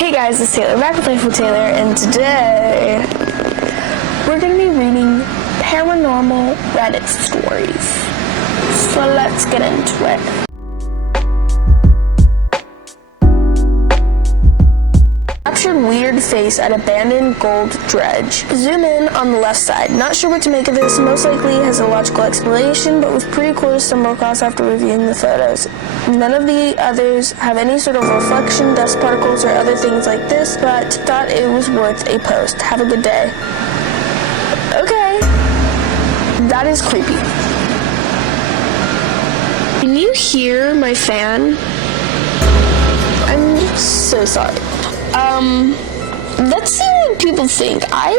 Hey guys, it's Taylor, back with Playful Taylor, and today we're going to be reading Paranormal Reddit stories. So let's get into it. Captured weird face at abandoned gold dredge. Zoom in on the left side. Not sure what to make of this. Most likely has a logical explanation, but was pretty cool to stumble across after reviewing the photos. None of the others have any sort of reflection, dust particles, or other things like this, but thought it was worth a post. Have a good day. Okay. That is creepy. Can you hear my fan? I'm so sorry. Let's see what people think. I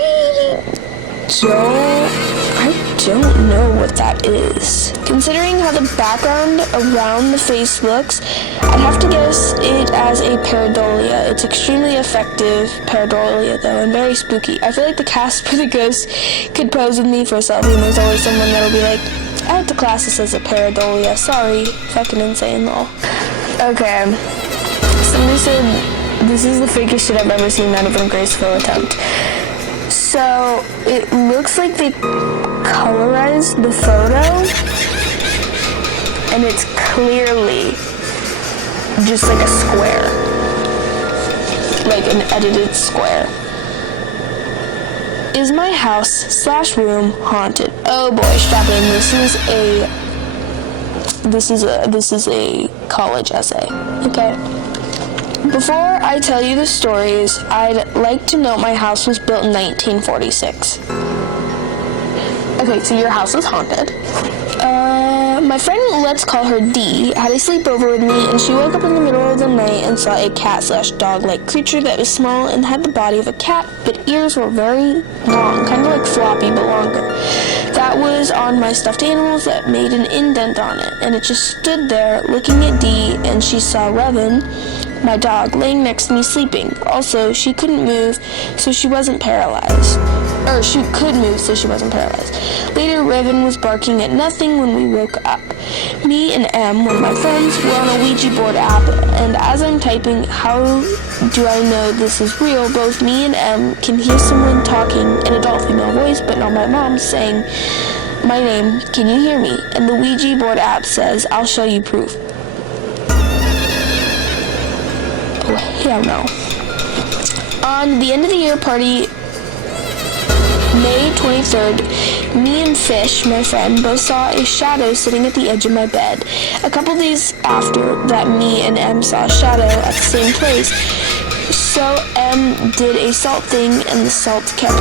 don't know what that is. Considering how the background around the face looks, I'd have to guess it as a pareidolia. It's extremely effective pareidolia though, and very spooky. I feel like the cast for the ghost could pose with me for a selfie, and there's always someone that'll be like, I have to class this as a pareidolia. Sorry, fucking insane lol. Okay. Somebody said this is the fakest shit I've ever seen, not even a graceful attempt. So, it looks like they colorized the photo, and it's clearly just like a square. Like an edited square. Is my house / room haunted? Oh boy, strap in. This is a college essay. Okay. Before I tell you the stories, I'd like to note my house was built in 1946. Okay, so your house is haunted. My friend, let's call her D, had a sleepover with me, and she woke up in the middle of the night and saw a cat / dog-like creature that was small and had the body of a cat, but ears were very long, kind of like floppy, but longer. That was on my stuffed animals that made an indent on it, and it just stood there looking at D, and she saw Revan, my dog, laying next to me sleeping. Also, she couldn't move, so she wasn't paralyzed. Or she could move, so she wasn't paralyzed. Later, Revan was barking at nothing when we woke up. Me and M, one of my friends, were on a Ouija Board app, and as I'm typing, how do I know this is real, both me and M can hear someone talking, an adult female voice, but not my mom, saying my name, can you hear me? And the Ouija Board app says, I'll show you proof. Oh, hell no. On the end of the year party, May 23rd, me and Fish, my friend, both saw a shadow sitting at the edge of my bed. A couple days after that, me and M saw a shadow at the same place. So M did a salt thing, and the salt kept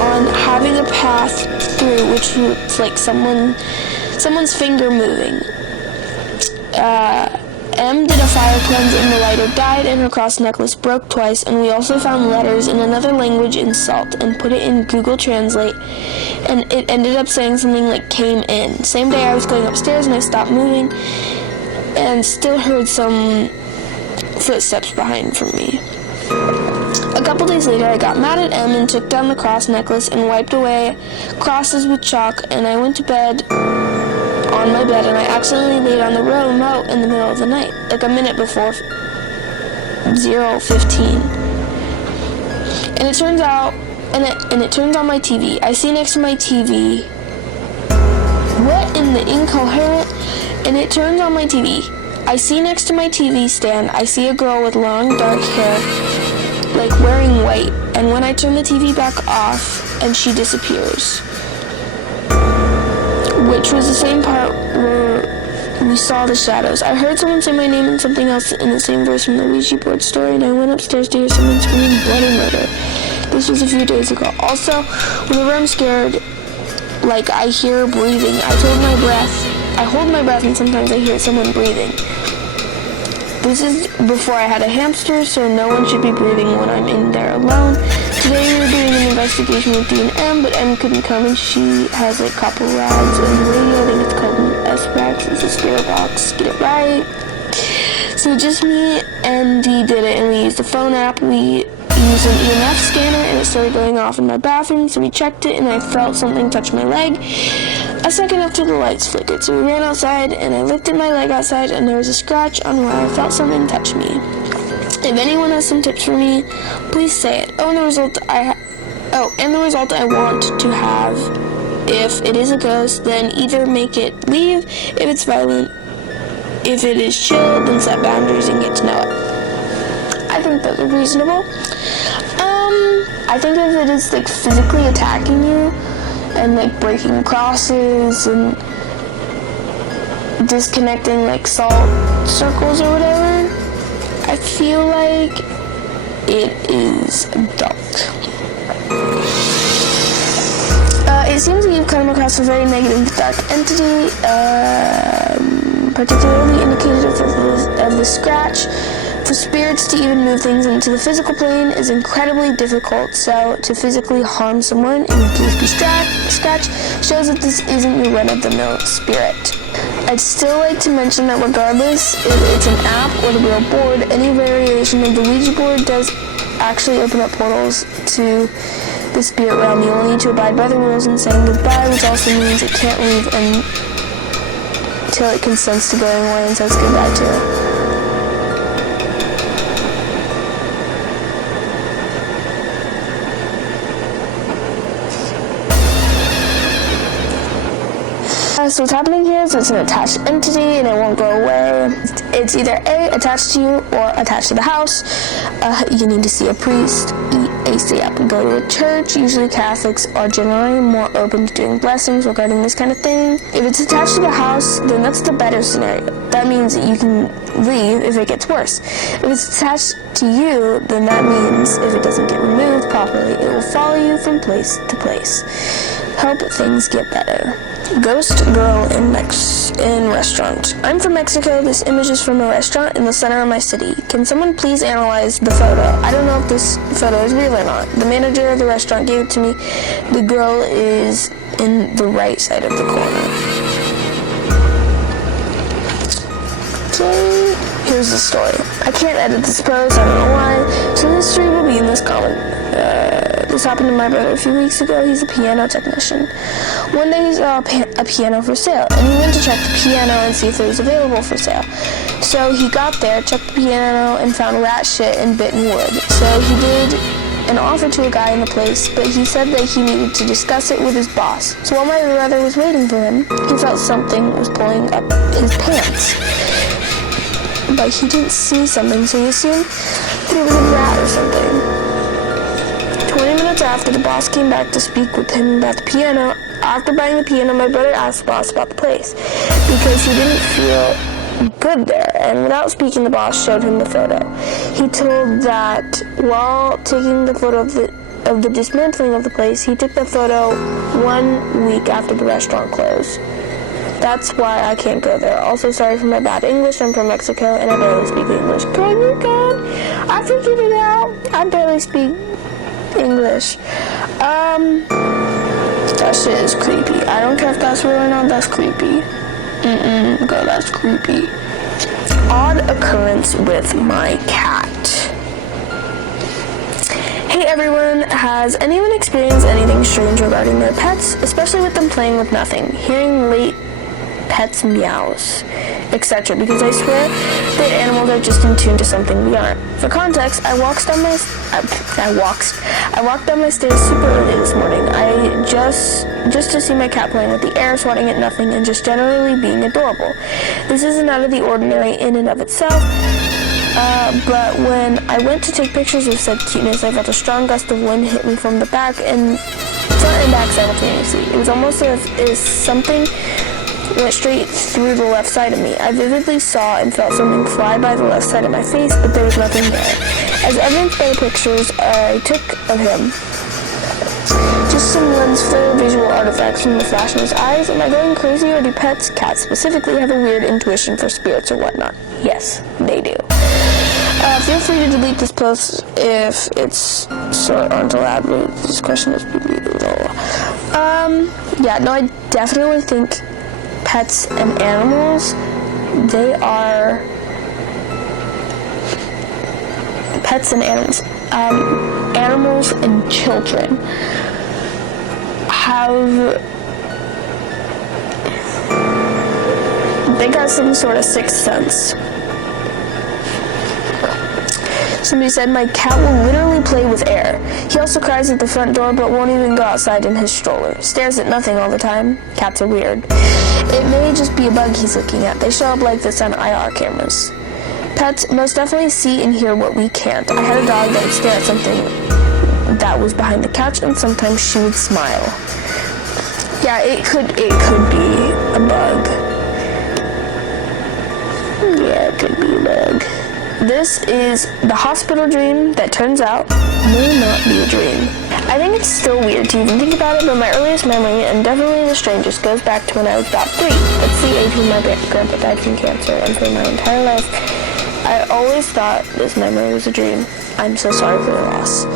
on having a path through, which looks like someone's finger moving. M did a fire cleanse and the lighter died, and her cross necklace broke twice, and we also found letters in another language in salt and put it in Google Translate, and it ended up saying something like came in. Same day I was going upstairs and I stopped moving and still heard some footsteps behind from me. A couple days later I got mad at M and took down the cross necklace and wiped away crosses with chalk, and I went to bed on my bed, and I accidentally laid on the remote in the middle of the night, like a minute before 0:15. And it turns out, and it turns on my TV. I see next to my TV, what in the incoherent? And it turns on my TV. I see next to my TV stand, I see a girl with long dark hair, like wearing white, and when I turn the TV back off, and she disappears. Which was the same part where we saw the shadows. I heard someone say my name and something else in the same verse from the Ouija Board story, and I went upstairs to hear someone screaming bloody murder. This was a few days ago. Also, whenever I'm scared, like I hear breathing, I hold my breath, and sometimes I hear someone breathing. This is before I had a hamster, so no one should be breathing when I'm in there alone. Today we were doing an investigation with D and M, but M couldn't come, and she has a couple rags on the radio. I think it's called an S-Rags. It's a spirit box. Get it right. So just me and D did it, and we used the phone app. We used an EMF scanner, and it started going off in my bathroom, so we checked it, and I felt something touch my leg. A second after the lights flickered, so we ran outside, and I lifted my leg outside, and there was a scratch on where I felt something touch me. If anyone has some tips for me, please say it. And the result I want to have, if it is a ghost, then either make it leave if it's violent. If it is chill, then set boundaries and get to know it. I think those are reasonable. I think if it is like physically attacking you and like breaking crosses and disconnecting like salt circles or whatever, I feel like it is dark. It seems that you've come across a very negative dark entity, particularly indicative of the scratch. For spirits to even move things into the physical plane is incredibly difficult, so to physically harm someone in a goofy scratch shows that this isn't your run-of-the-mill spirit. I'd still like to mention that regardless if it's an app or the real board, any variation of the Ouija board does actually open up portals to the spirit realm. You will need to abide by the rules in saying goodbye, which also means it can't leave until it consents to going away and says goodbye to it. So what's happening here is it's an attached entity and it won't go away. It's either A, attached to you, or attached to the house. You need to see a priest ASAP and go to a church. Usually Catholics are generally more open to doing blessings regarding this kind of thing. If it's attached to the house, then that's the better scenario. That means that you can leave if it gets worse. If it's attached to you, then that means if it doesn't get removed properly, it will follow you from place to place. Help things get better. Ghost girl in restaurant. I'm from Mexico. This image is from a restaurant in the center of my city. Can someone please analyze the photo? I don't know if this photo is real or not. The manager of the restaurant gave it to me. The girl is in the right side of the corner. Okay, here's the story. I can't edit this post, I don't know why, so the history will be in this comment. This happened to my brother a few weeks ago. He's a piano technician. One day he saw a piano for sale, and he went to check the piano and see if it was available for sale. So he got there, checked the piano, and found rat shit and bitten wood. So he did an offer to a guy in the place, but he said that he needed to discuss it with his boss. So while my brother was waiting for him, he felt something was pulling up his pants. But he didn't see something, so he assumed that it was a rat or something. 20 minutes after, the boss came back to speak with him about the piano. After buying the piano, my brother asked the boss about the place because he didn't feel good there, and without speaking, the boss showed him the photo. He told that while taking the photo of the dismantling of the place, he took the photo 1 week after the restaurant closed. That's why I can't go there. Also, sorry for my bad English. I'm from Mexico, and I barely speak English. Girl, you're good. I figured it out. I barely speak English. That shit is creepy. I don't care if that's real or not, that's creepy. Girl, that's creepy. Odd occurrence with my cat. Hey everyone, has anyone experienced anything strange regarding their pets, especially with them playing with nothing, hearing late pets meows, etc., because I swear that animals are just in tune to something we aren't. For context, I walked down my stairs super early this morning. Just to see my cat playing with the air, swatting at nothing, and just generally being adorable. This isn't out of the ordinary in and of itself, but when I went to take pictures of said cuteness, I felt a strong gust of wind hit me from the back and front and back simultaneously. It was almost as if something went straight through the left side of me. I vividly saw and felt something fly by the left side of my face, but there was nothing there. As evidenced by the pictures I took of him, just some lens flare visual artifacts from the flash in his eyes. Am I going crazy, or do pets, cats specifically, have a weird intuition for spirits or whatnot? Yes, they do. Feel free to delete this post if it's aren't allowed. This question is yeah, no, I definitely think pets and animals, animals and children they got some sort of sixth sense. Somebody said, my cat will literally play with air. He also cries at the front door but won't even go outside in his stroller. Stares at nothing all the time. Cats are weird. It may just be a bug he's looking at. They show up like this on IR cameras. Pets most definitely see and hear what we can't. I had a dog that would stare at something that was behind the couch, and sometimes she would smile. Yeah, it could be a bug. Yeah, it could be a bug. This is the hospital dream that turns out may not be a dream. I think it's still weird to even think about it, but my earliest memory, and definitely the strangest, goes back to when I was about 3. That's the age when my grandpa died from cancer, and for my entire life, I always thought this memory was a dream. I'm so sorry for your loss.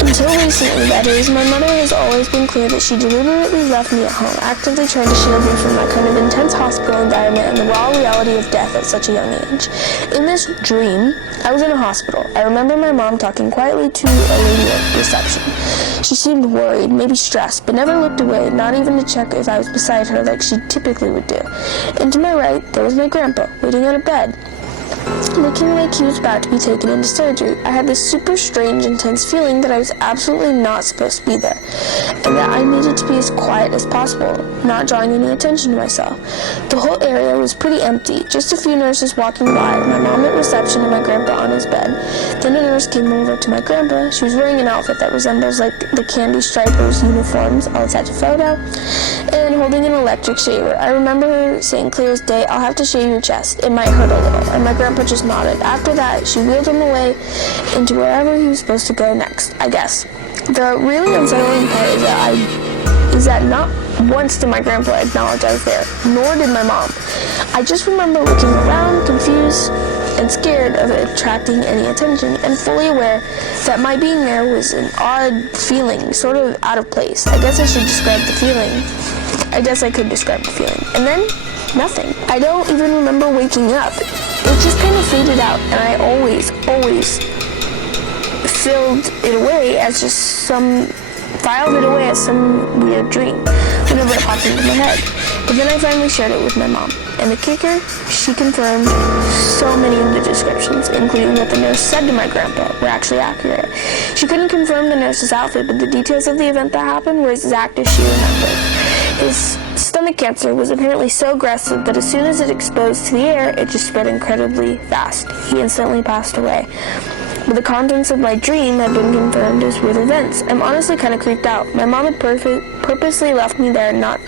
Until recently, that is, my mother has always been clear that she deliberately left me at home, actively trying to shield me from that kind of intense hospital environment and the raw reality of death at such a young age. In this dream, I was in a hospital. I remember my mom talking quietly to a lady at reception. She seemed worried, maybe stressed, but never looked away, not even to check if I was beside her like she typically would do. And to my right, there was my grandpa, waiting on a bed, looking like he was about to be taken into surgery. I had this super strange, intense feeling that I was absolutely not supposed to be there, and that I needed to be as quiet as possible, not drawing any attention to myself. The whole area was pretty empty, just a few nurses walking by, my mom at reception and my grandpa on his bed. Then a nurse came over to my grandpa. She was wearing an outfit that resembles like the Candy Stripers uniforms, I'll attach a photo, and holding an electric shaver. I remember her saying clear as day, "I'll have to shave your chest. It might hurt a little," and my grandpa just nodded. After that, she wheeled him away into wherever he was supposed to go next, I guess. The really unsettling part is that not once did my grandpa acknowledge I was there, nor did my mom. I just remember looking around, confused and scared of attracting any attention, and fully aware that my being there was an odd feeling, sort of out of place. I guess I should describe the feeling. I guess I could describe the feeling. And then, nothing. I don't even remember waking up. It just kind of faded out, and I always filed it away as some weird dream whenever it popped into my head. But then I finally shared it with my mom, and the kicker, she confirmed so many of the descriptions, including what the nurse said to my grandpa, were actually accurate. She couldn't confirm the nurse's outfit, but the details of the event that happened were as exact as she remembered. His stomach cancer was apparently so aggressive that as soon as it exposed to the air, it just spread incredibly fast. He instantly passed away. But the contents of my dream had been confirmed as real events. I'm honestly kind of creeped out. My mom had purposely left me there not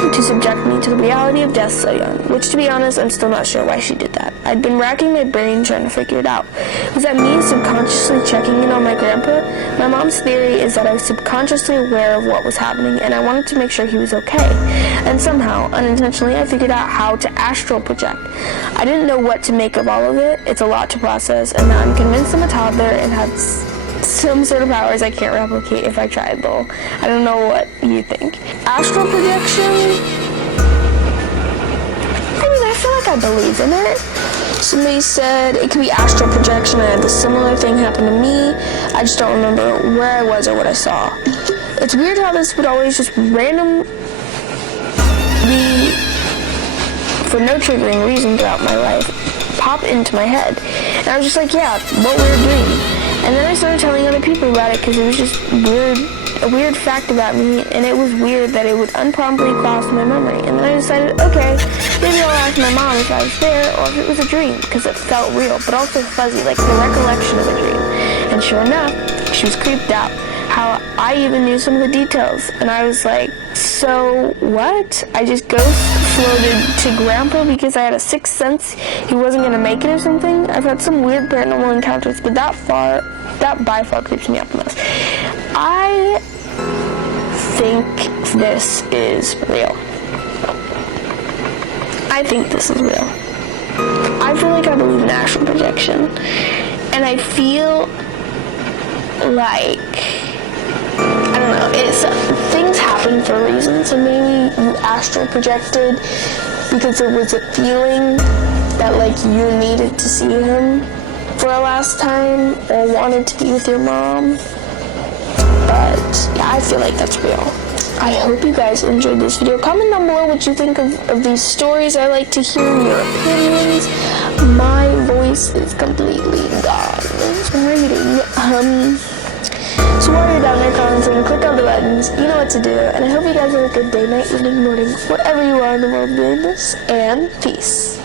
to subject me to the reality of death so young, which, to be honest, I'm still not sure why she did that. I'd been racking my brain trying to figure it out. Was that me subconsciously checking in on my grandpa? My mom's theory is that I was subconsciously aware of what was happening, and I wanted to make sure he was okay. And somehow, unintentionally, I figured out how to astral project. I didn't know what to make of all of it. It's a lot to process, and now I'm convinced I'm a toddler and have some sort of powers I can't replicate if I tried, though. I don't know what you think. Astral projection? I mean, I feel like I believe in it. Somebody said it could be astral projection. I had a similar thing happen to me. I just don't remember where I was or what I saw. It's weird how this would always just randomly, for no triggering reason throughout my life, pop into my head. And I was just like, yeah, what weird dream. And then I started telling other people about it because it was just a weird fact about me, and it was weird that it would unpromptly cross my memory. And then I decided, okay, maybe I'll ask my mom if I was there or if it was a dream, because it felt real, but also fuzzy, like the recollection of a dream. And sure enough, she was creeped out. How I even knew some of the details, and I was like, so what? I just ghost floated to Grandpa because I had a sixth sense he wasn't gonna make it or something? I've had some weird paranormal encounters, but that by far creeps me out the most. I think this is real. I think this is real. I feel like I believe in astral projection, and I feel like, I don't know, things happen for a reason, so maybe you astral projected because there was a feeling that, like, you needed to see him for a last time or wanted to be with your mom. But yeah, I feel like that's real. I hope you guys enjoyed this video. Comment down below what you think of these stories. I like to hear your opinions. My voice is completely gone. It's reading. So while you're down there commenting, click on the buttons. You know what to do. And I hope you guys have a good day, night, evening, morning, wherever you are in the world doing this. And peace.